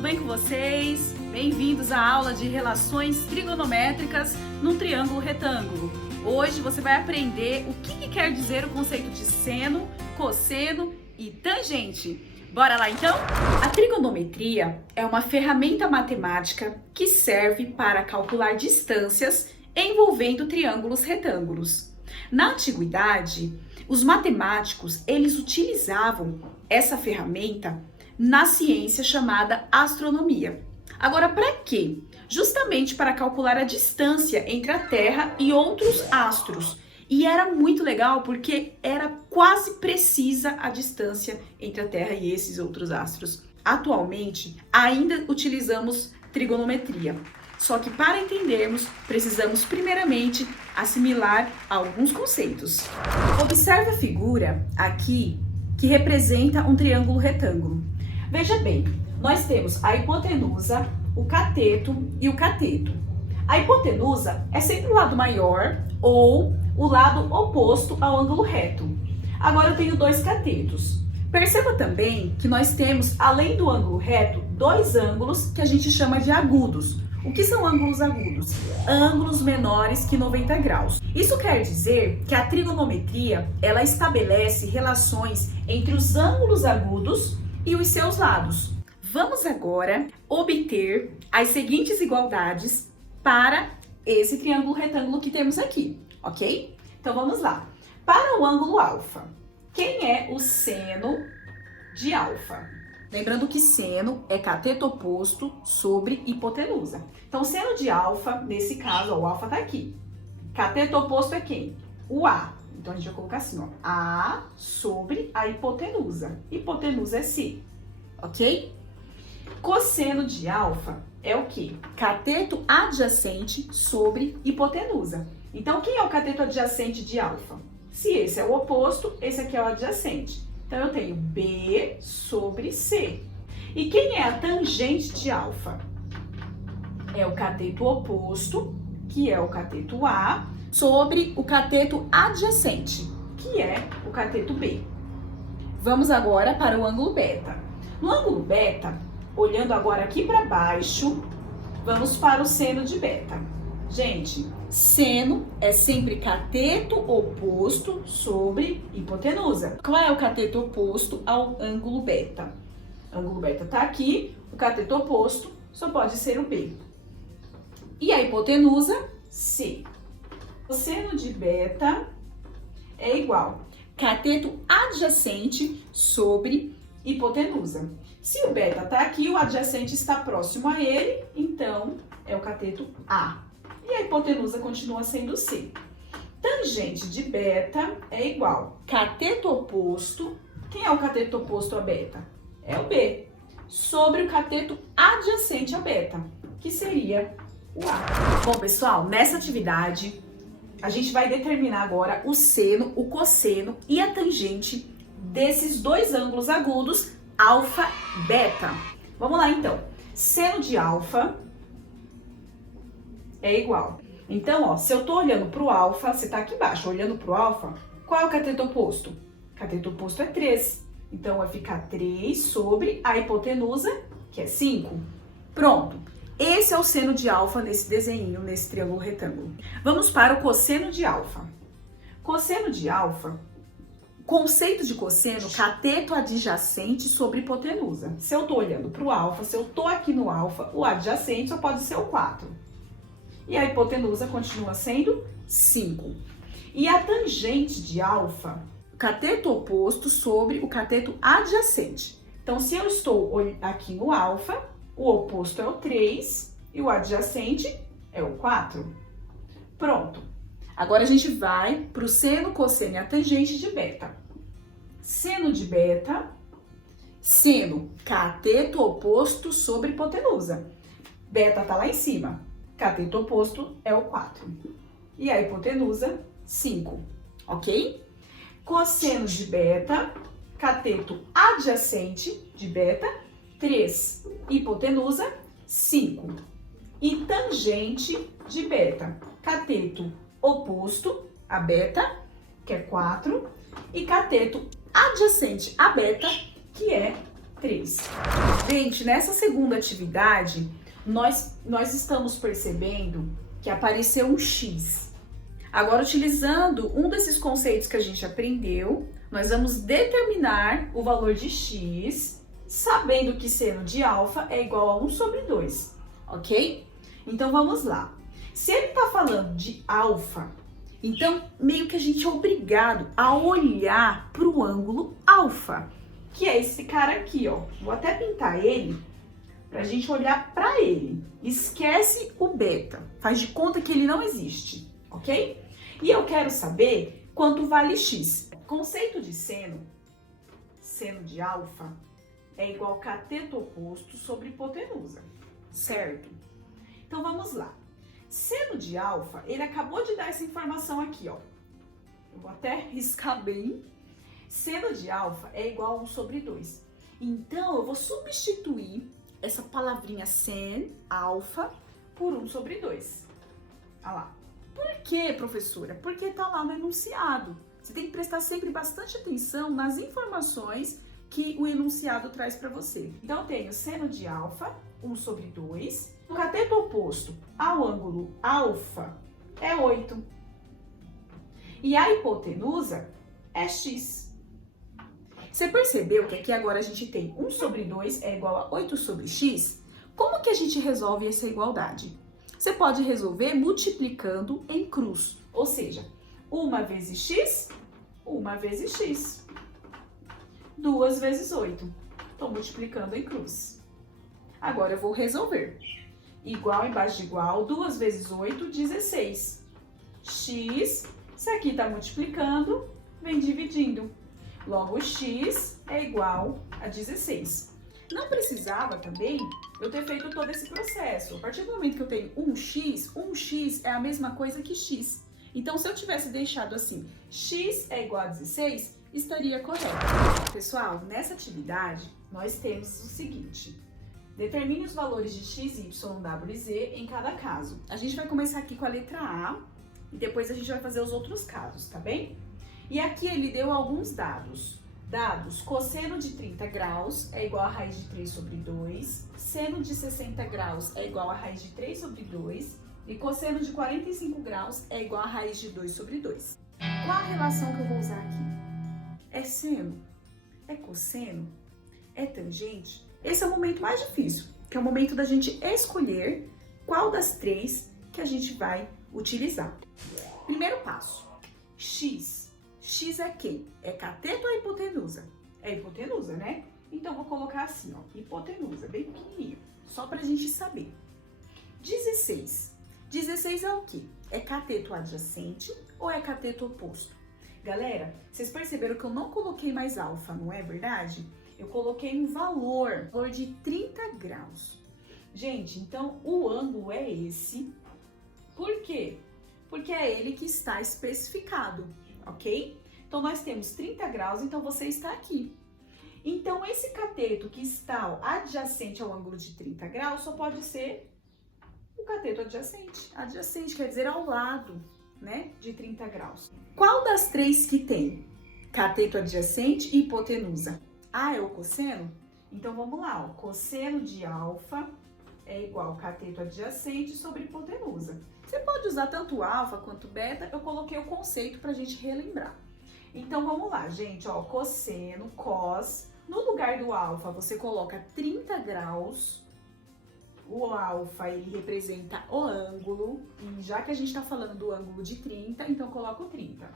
tudo bem com vocês? Bem-vindos à aula de relações trigonométricas num triângulo retângulo. Hoje você vai aprender o que quer dizer o conceito de seno, cosseno e tangente. Bora lá então? A trigonometria é uma ferramenta matemática que serve para calcular distâncias envolvendo triângulos retângulos. Na antiguidade, os matemáticos eles utilizavam essa ferramenta na ciência chamada astronomia. Agora, para quê? Justamente para calcular a distância entre a Terra e outros astros. E era muito legal porque era quase precisa a distância entre a Terra e esses outros astros. Atualmente, ainda utilizamos trigonometria. Só que para entendermos, precisamos primeiramente assimilar alguns conceitos. Observe a figura aqui que representa um triângulo retângulo. Veja bem, nós temos a hipotenusa, o cateto e o cateto. A hipotenusa é sempre o lado maior ou o lado oposto ao ângulo reto. Agora eu tenho dois catetos. Perceba também que nós temos, além do ângulo reto, dois ângulos que a gente chama de agudos. O que são ângulos agudos? Ângulos menores que 90 graus. Isso quer dizer que a trigonometria, ela estabelece relações entre os ângulos agudos e os seus lados. Vamos agora obter as seguintes igualdades para esse triângulo retângulo que temos aqui, ok? Então vamos lá. Para o ângulo alfa, quem é o seno de alfa? Lembrando que seno é cateto oposto sobre hipotenusa. Então, seno de alfa, nesse caso, ó, o alfa tá aqui. Cateto oposto é quem? O A. Então, a gente vai colocar assim, ó, A sobre a hipotenusa. Hipotenusa é C, ok? Cosseno de alfa é o quê? Cateto adjacente sobre hipotenusa. Então, quem é o cateto adjacente de alfa? Se esse é o oposto, esse aqui é o adjacente. Então, eu tenho B sobre C. E quem é a tangente de alfa? É o cateto oposto, que é o cateto A, sobre o cateto adjacente, que é o cateto B. Vamos agora para o ângulo beta. No ângulo beta, olhando agora aqui para baixo, vamos para o seno de beta. Gente, seno é sempre cateto oposto sobre hipotenusa. Qual é o cateto oposto ao ângulo beta? O ângulo beta está aqui, o cateto oposto só pode ser o B. E a hipotenusa, C. O seno de beta é igual cateto adjacente sobre hipotenusa. Se o beta está aqui, o adjacente está próximo a ele, então é o cateto A. E a hipotenusa continua sendo C. Tangente de beta é igual cateto oposto. Quem é o cateto oposto a beta? É o B. Sobre o cateto adjacente a beta, que seria o A. Bom, pessoal, nessa atividade, a gente vai determinar agora o seno, o cosseno e a tangente desses dois ângulos agudos, alfa e beta. Vamos lá, então. Seno de alfa é igual. Então, ó, se eu tô olhando pro alfa, você tá aqui embaixo, olhando pro alfa, qual é o cateto oposto? Cateto oposto é 3. Então, vai ficar 3 sobre a hipotenusa, que é 5. Pronto. Esse é o seno de alfa nesse desenho, nesse triângulo retângulo. Vamos para o cosseno de alfa. Cosseno de alfa, conceito de cosseno, cateto adjacente sobre hipotenusa. Se eu tô olhando pro alfa, se eu tô aqui no alfa, o adjacente só pode ser o 4. E a hipotenusa continua sendo 5. E a tangente de alfa, cateto oposto sobre o cateto adjacente. Então, se eu estou aqui no alfa, o oposto é o 3 e o adjacente é o 4. Pronto. Agora a gente vai para o seno, cosseno e a tangente de beta. Seno de beta, seno, cateto oposto sobre hipotenusa. Beta tá lá em cima. Cateto oposto é o 4. E a hipotenusa, 5. Ok? Cosseno de beta, cateto adjacente de beta, 3. Hipotenusa, 5. E tangente de beta, cateto oposto a beta, que é 4. E cateto adjacente a beta, que é 3. Gente, nessa segunda atividade, nós estamos percebendo que apareceu um x. Agora, utilizando um desses conceitos que a gente aprendeu, nós vamos determinar o valor de x, sabendo que seno de alfa é igual a 1 sobre 2, ok? Então, vamos lá. Se ele está falando de alfa, então meio que a gente é obrigado a olhar para o ângulo alfa, que é esse cara aqui, ó. Vou até pintar ele para a gente olhar para ele. Esquece o beta, faz de conta que ele não existe, ok? E eu quero saber quanto vale x. Conceito de seno de alfa é igual a cateto oposto sobre hipotenusa, certo? Então vamos lá. Seno de alfa, ele acabou de dar essa informação aqui, ó. Eu vou até riscar bem. Seno de alfa é igual a 1 sobre 2. Então, eu vou substituir essa palavrinha sen, alfa, por 1 sobre 2. Olha lá. Por quê, professora? Porque tá lá no enunciado. Você tem que prestar sempre bastante atenção nas informações que o enunciado traz para você. Então, eu tenho seno de alfa, 1 sobre 2. O cateto oposto ao ângulo alfa é 8. E a hipotenusa é x. Você percebeu que aqui agora a gente tem 1 sobre 2 é igual a 8 sobre x? Como que a gente resolve essa igualdade? Você pode resolver multiplicando em cruz, ou seja, 1 vezes x, 1 vezes x. 2 vezes 8. Estou multiplicando em cruz. Agora eu vou resolver. Igual embaixo de igual, 2 vezes 8, 16. X, se aqui está multiplicando, vem dividindo. Logo, x é igual a 16. Não precisava também eu ter feito todo esse processo. A partir do momento que eu tenho 1x é a mesma coisa que x. Então, se eu tivesse deixado assim, x é igual a 16, estaria correto. Pessoal, nessa atividade, nós temos o seguinte. Determine os valores de x, y, w e z em cada caso. A gente vai começar aqui com a letra A e depois a gente vai fazer os outros casos, tá bem? E aqui ele deu alguns dados. Dados, cosseno de 30 graus é igual a raiz de 3 sobre 2, seno de 60 graus é igual a raiz de 3 sobre 2 e cosseno de 45 graus é igual a raiz de 2 sobre 2. Qual a relação que eu vou usar aqui? É seno? É cosseno? É tangente? Esse é o momento mais difícil, que é o momento da gente escolher qual das três que a gente vai utilizar. Primeiro passo, x. X é quem? É cateto ou hipotenusa? É hipotenusa, né? Então, vou colocar assim, ó, hipotenusa, bem pequenininho, só pra gente saber. 16. 16 é o quê? É cateto adjacente ou é cateto oposto? Galera, vocês perceberam que eu não coloquei mais alfa, não é verdade? Eu coloquei um valor de 30 graus. Gente, então o ângulo é esse. Por quê? Porque é ele que está especificado, ok? Então, nós temos 30 graus, então você está aqui. Então, esse cateto que está adjacente ao ângulo de 30 graus só pode ser o cateto adjacente. Adjacente quer dizer ao lado, né, de 30 graus. Qual das três que tem cateto adjacente e hipotenusa? Ah, é o cosseno? Então, vamos lá, ó. Cosseno de alfa é igual cateto adjacente sobre hipotenusa. Você pode usar tanto alfa quanto beta, eu coloquei o conceito para a gente relembrar. Então, vamos lá, gente, ó, cosseno, cos, no lugar do alfa você coloca 30 graus, o alfa ele representa o ângulo, e já que a gente tá falando do ângulo de 30, então eu coloco 30.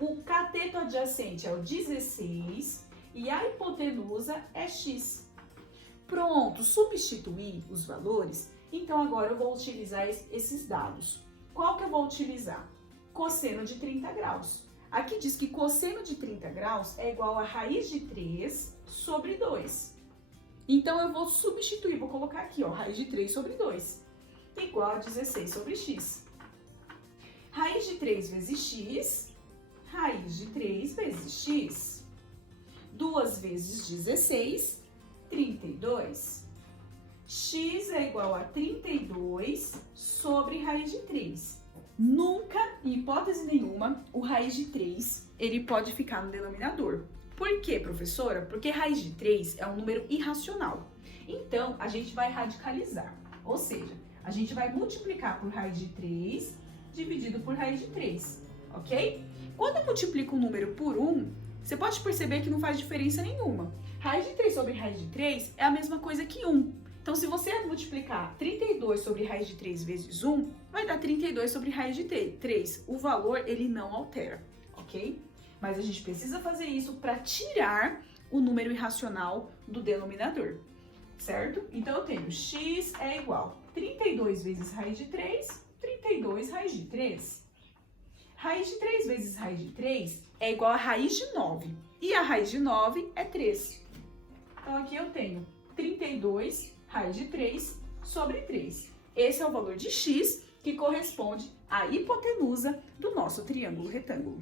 O cateto adjacente é o 16 e a hipotenusa é x. Pronto, substituir os valores, então agora eu vou utilizar esses dados. Qual que eu vou utilizar? Cosseno de 30 graus. Aqui diz que cosseno de 30 graus é igual a raiz de 3 sobre 2. Então, eu vou substituir, vou colocar aqui, ó, raiz de 3 sobre 2, igual a 16 sobre x. Raiz de 3 vezes x, raiz de 3 vezes x. 2 vezes 16, 32. X é igual a 32 sobre raiz de 3. Nunca, em hipótese nenhuma, o raiz de 3, ele pode ficar no denominador. Por quê, professora? Porque raiz de 3 é um número irracional. Então, a gente vai radicalizar. Ou seja, a gente vai multiplicar por raiz de 3 dividido por raiz de 3, ok? Quando eu multiplico um número por 1, você pode perceber que não faz diferença nenhuma. Raiz de 3 sobre raiz de 3 é a mesma coisa que 1. Então, se você multiplicar 32 sobre raiz de 3 vezes 1, vai dar 32 sobre raiz de 3. O valor, ele não altera, ok? Mas a gente precisa fazer isso para tirar o número irracional do denominador, certo? Então, eu tenho x é igual a 32 vezes raiz de 3, 32 raiz de 3. Raiz de 3 vezes raiz de 3 é igual a raiz de 9. E a raiz de 9 é 3. Então, aqui eu tenho 32 raiz de 3 sobre 3. Esse é o valor de x, que corresponde à hipotenusa do nosso triângulo retângulo.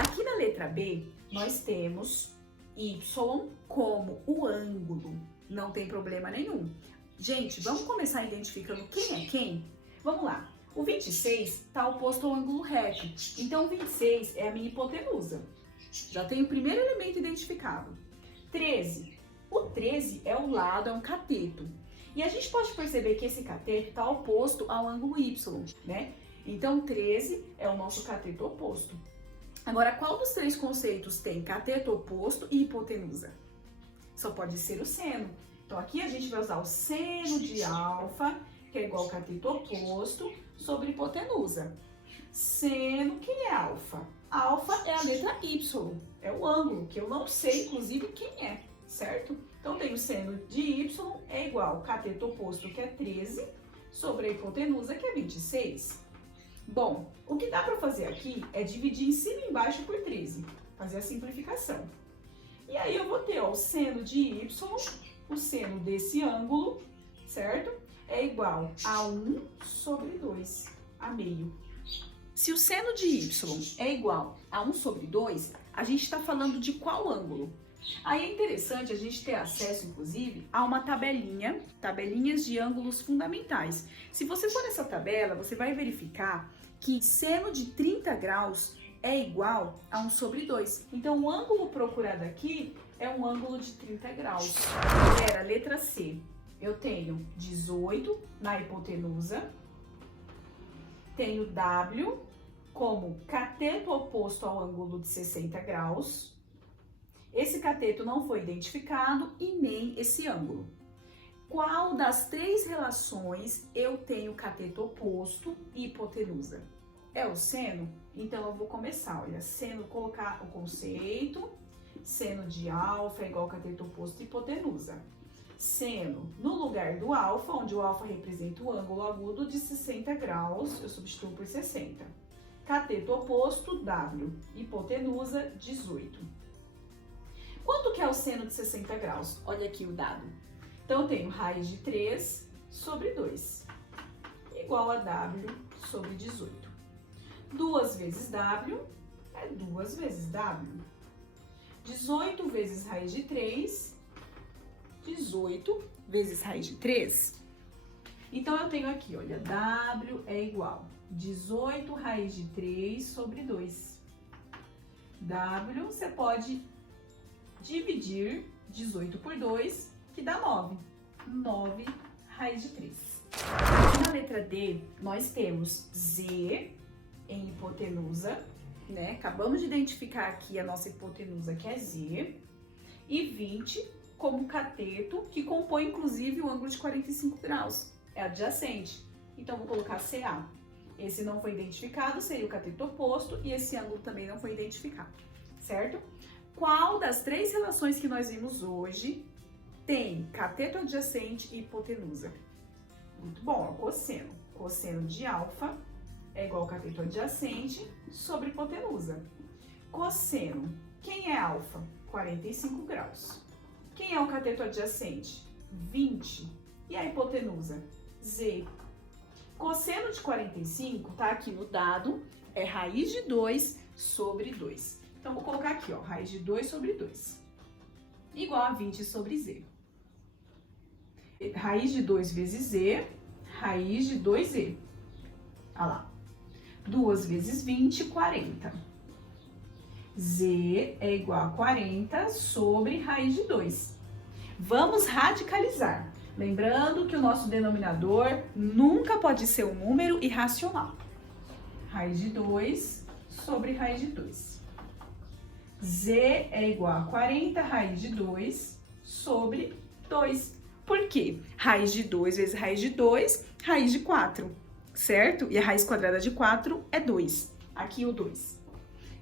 Aqui na letra B, nós temos y como o ângulo. Não tem problema nenhum. Gente, vamos começar identificando quem é quem? Vamos lá. O 26 está oposto ao ângulo reto. Então, o 26 é a minha hipotenusa. Já tenho o primeiro elemento identificado. 13. O 13 é o lado, é um cateto. E a gente pode perceber que esse cateto está oposto ao ângulo y, né? Então, 13 é o nosso cateto oposto. Agora, qual dos três conceitos tem cateto oposto e hipotenusa? Só pode ser o seno. Então, aqui a gente vai usar o seno de alfa, que é igual ao cateto oposto, sobre hipotenusa. Seno, quem é alfa? Alfa é a letra y, é o ângulo, que eu não sei, inclusive, quem é, certo? Então, tem o seno de y é igual ao cateto oposto, que é 13, sobre a hipotenusa, que é 26. Bom, o que dá para fazer aqui é dividir em cima e embaixo por 13, fazer a simplificação. E aí eu vou ter, ó, o seno de y, o seno desse ângulo, certo? É igual a 1 sobre 2, a meio. Se o seno de y é igual a 1 sobre 2, a gente está falando de qual ângulo? Aí é interessante a gente ter acesso, inclusive, a uma tabelinhas de ângulos fundamentais. Se você for nessa tabela, você vai verificar que seno de 30 graus é igual a 1 sobre 2. Então, o ângulo procurado aqui é um ângulo de 30 graus. Galera, letra C. Eu tenho 18 na hipotenusa, tenho W como cateto oposto ao ângulo de 60 graus. Esse cateto não foi identificado e nem esse ângulo. Qual das três relações eu tenho cateto oposto e hipotenusa? É o seno? Então, eu vou começar, olha, seno, colocar o conceito, seno de alfa é igual ao cateto oposto e hipotenusa. Seno, no lugar do alfa, onde o alfa representa o ângulo agudo de 60 graus, eu substituo por 60. Cateto oposto, W, hipotenusa, 18. Quanto que é o seno de 60 graus? Olha aqui o dado. Então, eu tenho raiz de 3 sobre 2, igual a W sobre 18. 2 vezes W é 2 vezes W. 18 vezes raiz de 3, 18 vezes raiz de 3. Então, eu tenho aqui, olha, W é igual a 18 raiz de 3 sobre 2. W, você pode dividir 18 por 2, que dá 9. 9 raiz de 3. Aqui na letra D, nós temos Z em hipotenusa, né? Acabamos de identificar aqui a nossa hipotenusa, que é Z, e 20 como cateto, que compõe inclusive o ângulo de 45 graus, é adjacente. Então, vou colocar CA. Esse não foi identificado, seria o cateto oposto, e esse ângulo também não foi identificado, certo? Qual das três relações que nós vimos hoje tem cateto adjacente e hipotenusa? Muito bom, ó, cosseno. Cosseno de alfa é igual ao cateto adjacente sobre hipotenusa. Cosseno, quem é alfa? 45 graus. Quem é o cateto adjacente? 20. E a hipotenusa? Z. Cosseno de 45, tá aqui no dado, é raiz de 2 sobre 2. Então, vou colocar aqui, ó, raiz de 2 sobre 2, igual a 20 sobre Z. Raiz de 2 vezes Z, raiz de 2Z. Olha lá. 2 vezes 20, 40. Z é igual a 40 sobre raiz de 2. Vamos radicalizar. Lembrando que o nosso denominador nunca pode ser um número irracional. Raiz de 2 sobre raiz de 2. Z é igual a 40 raiz de 2 sobre 2. Por quê? Raiz de 2 vezes raiz de 2, raiz de 4, certo? E a raiz quadrada de 4 é 2. Aqui o 2.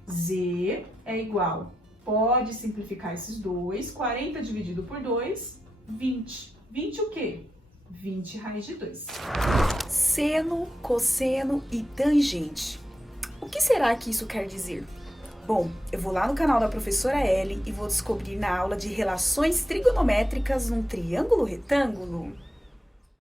Z é igual, pode simplificar esses dois, 40 dividido por 2, 20. 20 o quê? 20 raiz de 2. Seno, cosseno e tangente. O que será que isso quer dizer? Bom, eu vou lá no canal da professora Ellen e vou descobrir na aula de relações trigonométricas num triângulo retângulo.